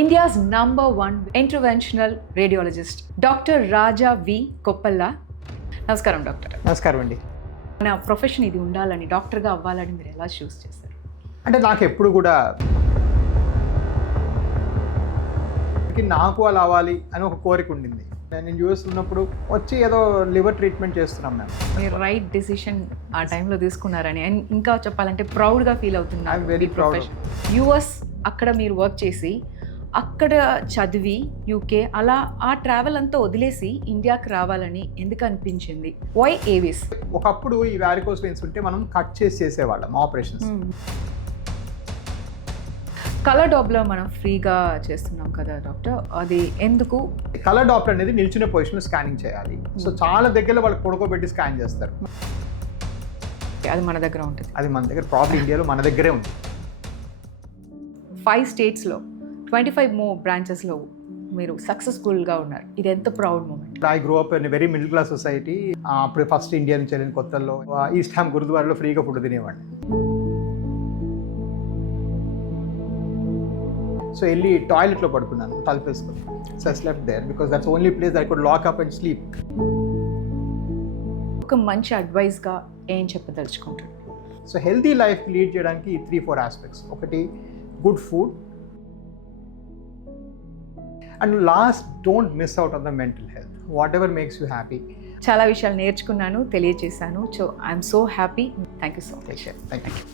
India's #1 interventional radiologist, Dr. Raja V. Koppalla. నమస్కారం doctor. నమస్కారం అండి. నా ప్రొఫెషన్ ఇది ఉండాలని, డాక్టర్గా అవ్వాలని మీరు ఎలా చూస్ చేశారు? అంటే నాకు ఎప్పుడు కూడా నాకు అలా అవ్వాలి అని ఒక కోరిక ఉండింది. నేను యూఎస్ ఉన్నప్పుడు వచ్చి ఏదో లివర్ ట్రీట్మెంట్ చేస్తున్నాం మేము. మీరు రైట్ డెసిషన్ ఆ టైంలో తీసుకున్నారని అండ్ ఇంకా చెప్పాలంటే ప్రౌడ్గా ఫీల్ అవుతున్నారు. Very proud. యూఎస్ అక్కడ మీరు వర్క్ చేసి అక్కడ చదివి యూకే అలా ఆ ట్రావెల్ అంతా వదిలేసి ఇండియాకి రావాలని ఎందుకు అనిపించింది? వై ఏవిస్? ఒకప్పుడు ఈ వారికోస్ వెయిన్స్ ఉంటే మనం కట్ చేసేవాళ్ళం ఆపరేషన్స్. కలర్ డాప్లర్ మనం ఫ్రీగా చేస్తున్నాం కదా డాక్టర్, అది ఎందుకు? కలర్ డాప్లర్ అనేది నిల్చునే పొజిషన్లో స్కానింగ్ చేయాలి. సో చాలా దగ్గరలో వాళ్ళకి పడుకోబెట్టి స్కాన్ చేస్తారు. అది మన దగ్గర ఉంటుంది. అది మన దగ్గర ప్రాబ్లం ఇండియాలో మన దగ్గరే ఉంది. 5 స్టేట్స్లో 25 more బ్రాంచెస్లో మీరు సక్సెస్ఫుల్గా ఉన్నారు. ఇది ఎంత proud moment. I grow up in very middle class society. అప్పుడు ఫస్ట్ ఇండియా నుంచి వెళ్ళిన కొత్తల్లో ఈస్ట్ హ్యామ్ గురుద్వారాలో ఫ్రీగా ఫుడ్ తినేవాడిని. సో వెళ్ళి టాయిలెట్లో పడుకున్నాను తలుపేసుకొని. So I slept there because that's only place I could lock up and sleep. ఒక మంచి అడ్వైస్గా ఏం చెప్పదలుచుకుంటారు? సో హెల్తీ లైఫ్ లీడ్ చేయడానికి 3-4 ఆస్పెక్ట్స్. ఒకటి good food, and last don't miss out on the mental health. Whatever makes you happy. చాలా విషయాలు నేర్చుకున్నాను, తెలియజేశాను. So I'm so happy. Thank you so much. Thank you.